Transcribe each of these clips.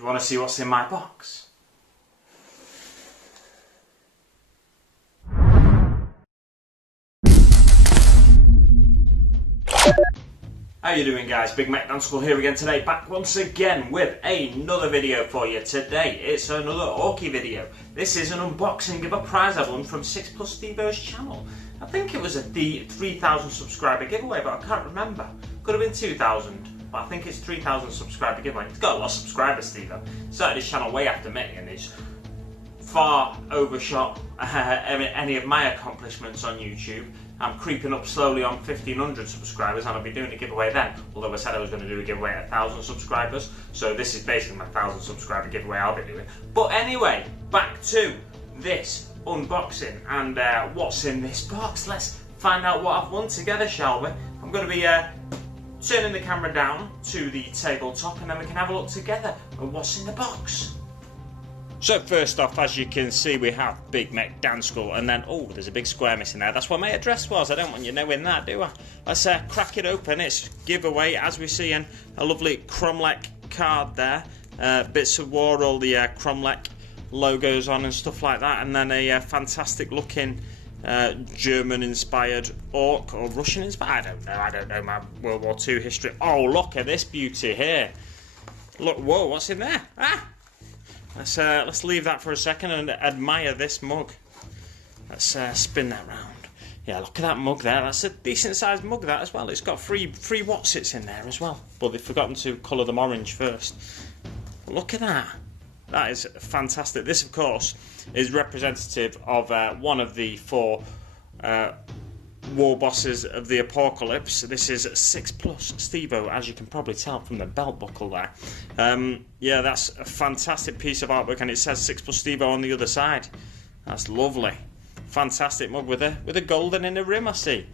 Do you want to see what's in my box? How you doing, guys? Big Mac Danskell here again today, back once again with another video for you. Today it's another Orky video. This is an unboxing of a prize I've won from 6 Plus Stevo's channel. I think it was a 3,000 subscriber giveaway, but I can't remember. Could have been 2,000, but I think it's 3,000 subscriber giveaway. He's got a lot of subscribers, Stevo. Started his channel way after me, and he's far overshot any of my accomplishments on YouTube. I'm creeping up slowly on 1,500 subscribers, and I'll be doing a giveaway then. Although I said I was going to do a giveaway at 1,000 subscribers, so this is basically my 1,000 subscriber giveaway I'll be doing. But anyway, back to this unboxing and what's in this box. Let's find out what I've won together, shall we? I'm going to be turning the camera down to the tabletop, and then we can have a look together at what's in the box. So first off, as you can see, we have Big Mac Danskell, and then, oh, there's a big square missing there. That's where my address was. I don't want you knowing that, do I? Let's crack it open. It's giveaway, as we see, and a lovely Cromlech card there. Bits of war, all the Cromlech logos on and stuff like that, and then a fantastic looking German-inspired orc, or Russian-inspired, I don't know my World War II history. Oh, look at this beauty here. Look, whoa, what's in there? Ah! Let's leave that for a second and admire this mug. Let's spin that round. Yeah, look at that mug there. That's a decent sized mug, that, as well. It's got three Watsits in there as well, but they've forgotten to colour them orange first. Look at that. That is fantastic. This, of course, is representative of one of the 4 war bosses of the apocalypse. This is 6 Plus Stevo, as you can probably tell from the belt buckle there. Yeah, that's a fantastic piece of artwork, and it says 6 Plus Stevo on the other side. That's lovely. Fantastic mug with a golden in the rim, I see.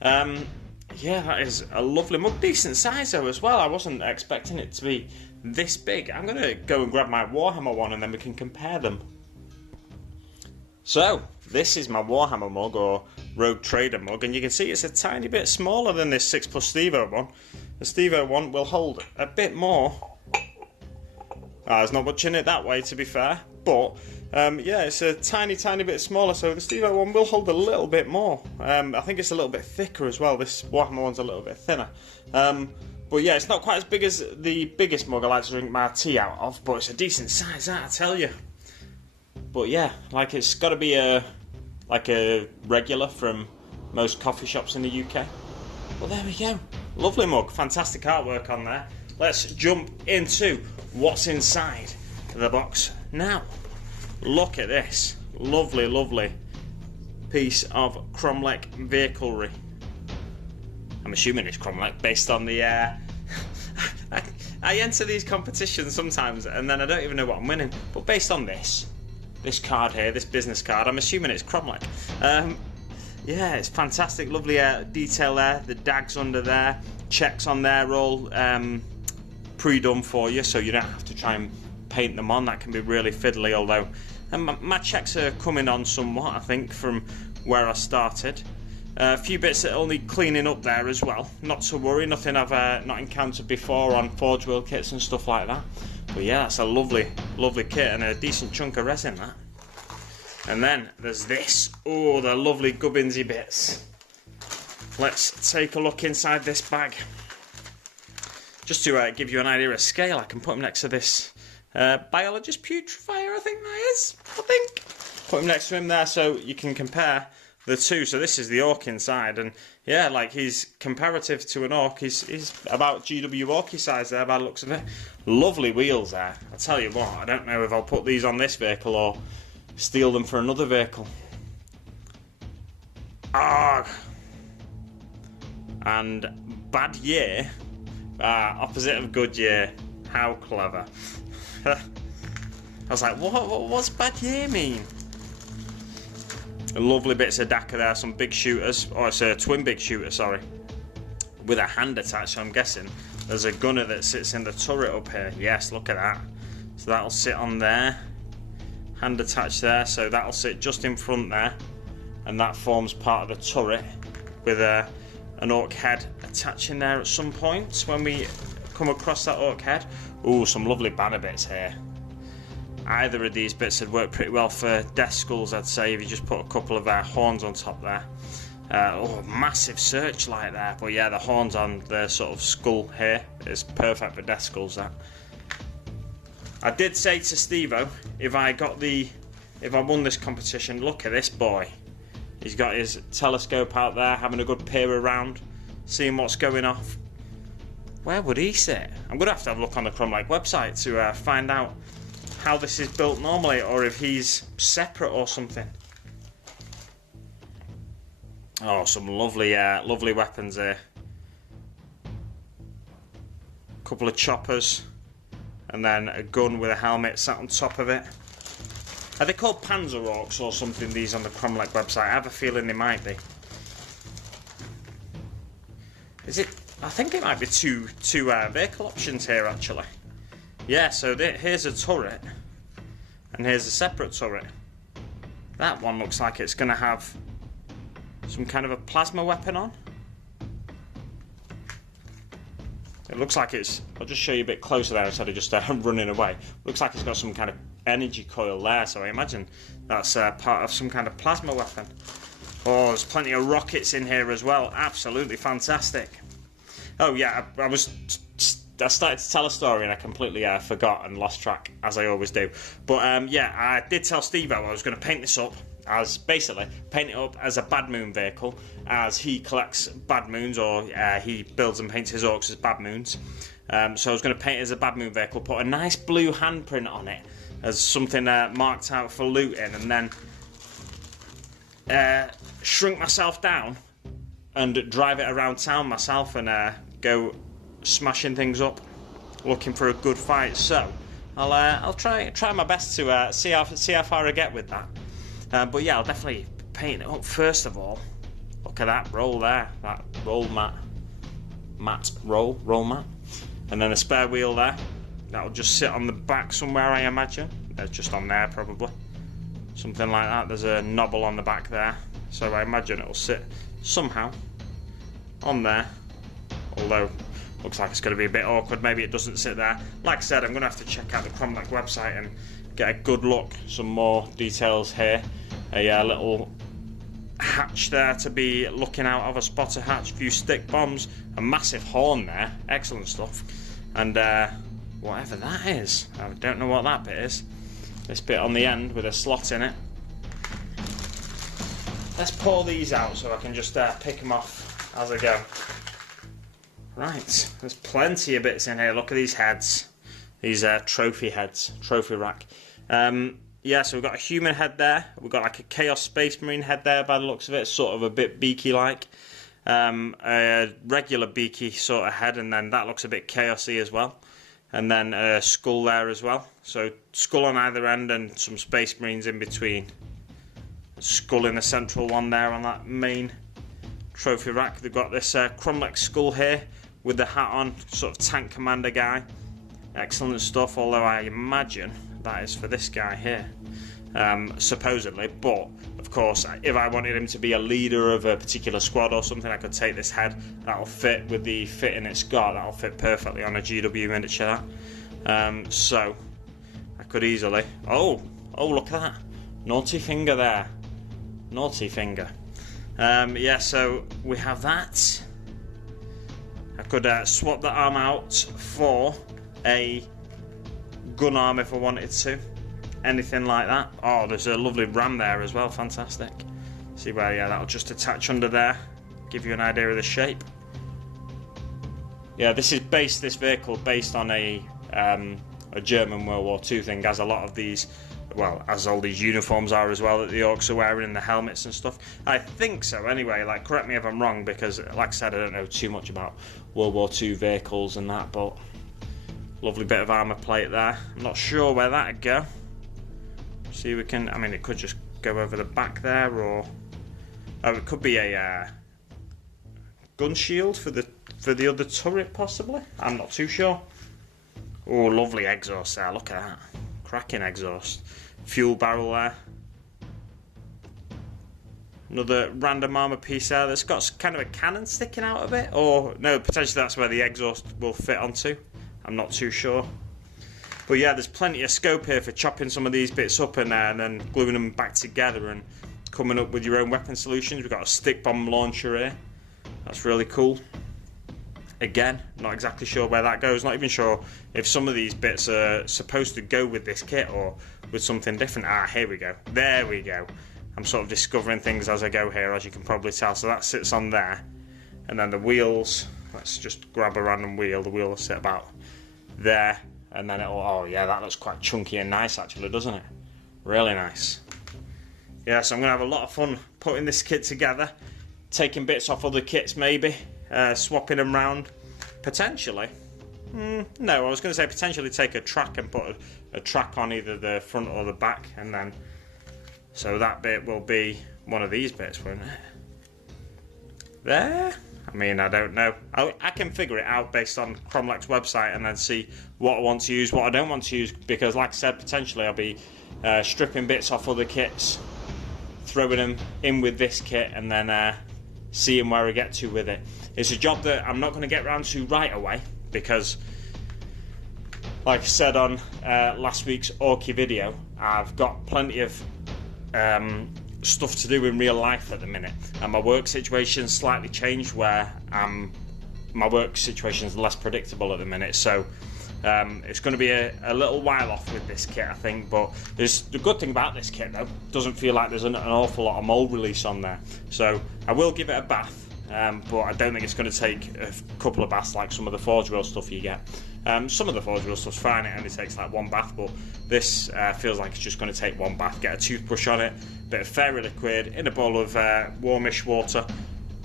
Yeah, that is a lovely mug. Decent size though as well. I wasn't expecting it to be this big. I'm going to go and grab my Warhammer one, and then we can compare them. So, this is my Warhammer mug, or Rogue Trader mug, and you can see it's a tiny bit smaller than this 6 Plus Stevo one. The Stevo one will hold a bit more. There's not much in it that way, to be fair, but yeah, it's a tiny bit smaller, so the Stevo one will hold a little bit more. I think it's a little bit thicker as well. This Warhammer one's a little bit thinner. But yeah, it's not quite as big as the biggest mug I like to drink my tea out of, but it's a decent size, that, I tell you. But yeah, like, it's got to be like a regular from most coffee shops in the UK. Well, there we go. Lovely mug. Fantastic artwork on there. Let's jump into what's inside the box now. Look at this. Lovely, lovely piece of Cromlech vehiclery. I'm assuming it's Cromlech based on the... I enter these competitions sometimes and then I don't even know what I'm winning. But based on this card here, this business card, I'm assuming it's Cromlech. Yeah, it's fantastic, lovely detail there. The dags under there, checks on there, all pre-done for you, so you don't have to try and paint them on. That can be really fiddly, although my checks are coming on somewhat, I think, from where I started. A few bits that will need cleaning up there as well. Not to worry, nothing I've not encountered before on Forge World kits and stuff like that. But yeah, that's a lovely, lovely kit, and a decent chunk of resin, that. And then there's this. Oh, the lovely gubbinsy bits. Let's take a look inside this bag. Just to give you an idea of scale, I can put them next to this biologist putrefier, I think that is. Put him next to him there so you can compare the two. So this is the orc inside, and yeah, like, he's comparative to an orc. He's about GW Orky size there by the looks of it. Lovely wheels there. I tell you what, I don't know if I'll put these on this vehicle or steal them for another vehicle. Arrgh. And bad year. Opposite of good year. How clever. I was like, what's bad year mean? Lovely bits of Dakar there, some big shooters. Oh, it's a twin big shooter, sorry. With a hand attached, so I'm guessing there's a gunner that sits in the turret up here. Yes, look at that. So that'll sit on there. Hand attached there, so that'll sit just in front there. And that forms part of the turret with an orc head attaching there at some point when we come across that orc head. Ooh, some lovely banner bits here. Either of these bits would work pretty well for death skulls, I'd say, if you just put a couple of horns on top there. Oh, massive searchlight there. But yeah, the horns on the sort of skull here is perfect for death skulls, that. I did say to Stevo, if I won this competition, look at this boy. He's got his telescope out there, having a good peer around, seeing what's going off. Where would he sit? I'm going to have a look on the Crumlake website to find out how this is built normally, or if he's separate or something. Oh, some lovely weapons here. A couple of choppers, and then a gun with a helmet sat on top of it. Are they called Panzer Orcs or something, these on the Crumlake website? I have a feeling they might be. Is it? I think it might be two vehicle options here, actually. Yeah, so here's a turret, and here's a separate turret. That one looks like it's going to have some kind of a plasma weapon on. It looks like it's... I'll just show you a bit closer there instead of just running away. Looks like it's got some kind of energy coil there, so I imagine that's part of some kind of plasma weapon. Oh, there's plenty of rockets in here as well. Absolutely fantastic. Oh yeah, I started to tell a story and I completely forgot and lost track, as I always do. But yeah, I did tell Stevo I was going to paint this up as, basically, paint it up as a Bad Moon vehicle, as he collects Bad Moons, or he builds and paints his orcs as Bad Moons. So I was going to paint it as a Bad Moon vehicle, put a nice blue handprint on it as something marked out for looting, and then shrink myself down and drive it around town myself and go smashing things up, looking for a good fight. So I'll try my best to see how far I get with that. But yeah, I'll definitely paint it up first of all. Look at that roll there, that roll mat, roll mat, and then a spare wheel there. That'll just sit on the back somewhere, I imagine. Just on there probably, something like that. There's a knobble on the back there, so I imagine it'll sit somehow on there, although looks like it's going to be a bit awkward. Maybe it doesn't sit there. Like I said, I'm going to have to check out the Crumlake website and get a good look. Some more details here. A little hatch there to be looking out of, a spotter hatch, a few stick bombs, a massive horn there, excellent stuff, and whatever that is, I don't know what that bit is. This bit on the end with a slot in it. Let's pour these out so I can just pick them off as I go. Right, there's plenty of bits in here. Look at these heads, these trophy heads, trophy rack. Yeah, so we've got a human head there. We've got like a Chaos Space Marine head there by the looks of it, sort of a bit beaky-like. A regular beaky sort of head, and then that looks a bit chaosy as well. And then a skull there as well. So skull on either end and some Space Marines in between. Skull in the central one there on that main trophy rack. They've got this Crumlake skull here with the hat on, sort of tank commander guy. Excellent stuff, although I imagine that is for this guy here, supposedly. But of course, if I wanted him to be a leader of a particular squad or something, I could take this head. That'll fit with the fitting it's got. That'll fit perfectly on a GW miniature. So I could easily. Oh, look at that! Naughty finger there. Naughty finger. Yeah, so we have that. I could swap the arm out for a gun arm if I wanted to. Anything like that. Oh, there's a lovely ram there as well. Fantastic. See where, yeah, that'll just attach under there. Give you an idea of the shape. Yeah, this vehicle based on a German World War II thing, as a lot of these, well, as all these uniforms are as well that the orcs are wearing, and the helmets and stuff. I think so anyway, like, correct me if I'm wrong, because like I said, I don't know too much about World War II vehicles and that, but lovely bit of armour plate there. I'm not sure where that'd go. See if we can, I mean, it could just go over the back there, or it could be a gun shield for the other turret possibly. I'm not too sure. Oh, lovely exhaust there, look at that. Cracking exhaust. Fuel barrel there. Another random armour piece there that's got kind of a cannon sticking out of it, or no, potentially that's where the exhaust will fit onto. I'm not too sure. But yeah, there's plenty of scope here for chopping some of these bits up and then gluing them back together and coming up with your own weapon solutions. We've got a stick bomb launcher here. That's really cool. Again, not exactly sure where that goes. Not even sure if some of these bits are supposed to go with this kit or with something different. Ah, here we go. There we go. I'm sort of discovering things as I go here, as you can probably tell. So that sits on there. And then the wheels, let's just grab a random wheel. The wheel will sit about there. And then it'll, oh yeah, that looks quite chunky and nice actually, doesn't it? Really nice. Yeah, so I'm going to have a lot of fun putting this kit together. Taking bits off other kits maybe. Swapping them round. Potentially. No, I was going to say potentially take a track and put a track on either the front or the back. And then, so that bit will be one of these bits, won't it? There? I mean, I don't know. I can figure it out based on Cromlech's website and then see what I want to use, what I don't want to use, because like I said, potentially I'll be stripping bits off other kits, throwing them in with this kit, and then seeing where I get to with it. It's a job that I'm not going to get around to right away, because like I said on last week's Orky video, I've got plenty of stuff to do in real life at the minute, and my work situation's slightly changed where my work situation is less predictable at the minute, so it's going to be a little while off with this kit, I think. But the good thing about this kit though, doesn't feel like there's an awful lot of mold release on there, so I will give it a bath, but I don't think it's going to take a couple of baths like some of the Forge World stuff you get. Some of the Forge World stuff's fine, it only takes like one bath, but this feels like it's just going to take one bath. Get a toothbrush on it, bit of fairy liquid in a bowl of warmish water,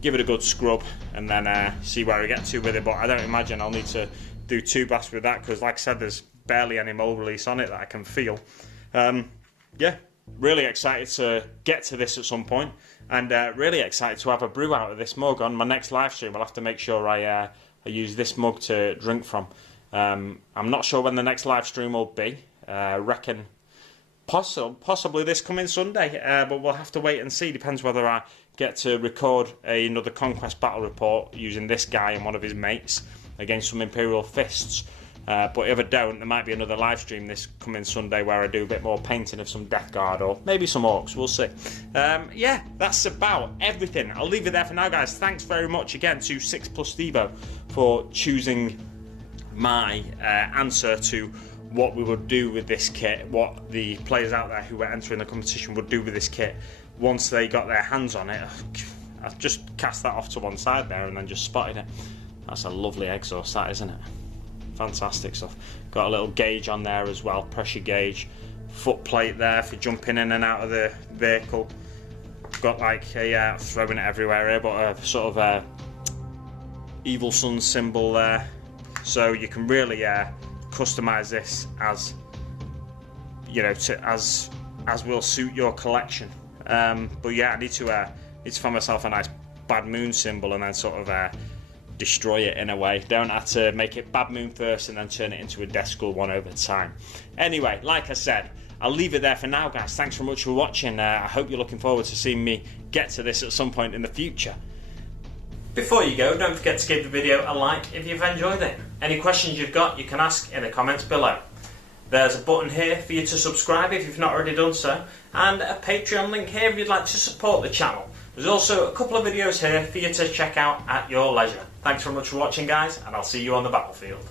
give it a good scrub, and then see where I get to with it. But I don't imagine I'll need to do 2 baths with that, because like I said, there's barely any mold release on it that I can feel. Yeah, really excited to get to this at some point, and really excited to have a brew out of this mug. On my next live stream, I'll have to make sure I use this mug to drink from. I'm not sure when the next live stream will be. Reckon possibly this coming Sunday, but we'll have to wait and see. Depends whether I get to record another Conquest battle report using this guy and one of his mates against some Imperial Fists. But if I don't, there might be another live stream this coming Sunday where I do a bit more painting of some Death Guard or maybe some Orcs, we'll see. Yeah, that's about everything. I'll leave it there for now, guys. Thanks very much again to 6 Plus Stevo for choosing my answer to what we would do with this kit, what the players out there who were entering the competition would do with this kit once they got their hands on it. I've just cast that off to one side there and then just spotted it. That's a lovely exhaust, that, isn't it? Fantastic stuff. Got a little gauge on there as well, pressure gauge, foot plate there for jumping in and out of the vehicle. Got like a throwing it everywhere here, but a sort of Evil Sun symbol there. So you can really customize this as, you know, as will suit your collection. But yeah, I need to find myself a nice Bad Moon symbol and then sort of destroy it in a way. Don't have to make it Bad Moon first and then turn it into a Death Skull one over time. Anyway, like I said, I'll leave it there for now, guys. Thanks very much for watching. I hope you're looking forward to seeing me get to this at some point in the future. Before you go, don't forget to give the video a like if you've enjoyed it. Any questions you've got, you can ask in the comments below. There's a button here for you to subscribe if you've not already done so, and a Patreon link here if you'd like to support the channel. There's also a couple of videos here for you to check out at your leisure. Thanks very much for watching, guys, and I'll see you on the battlefield.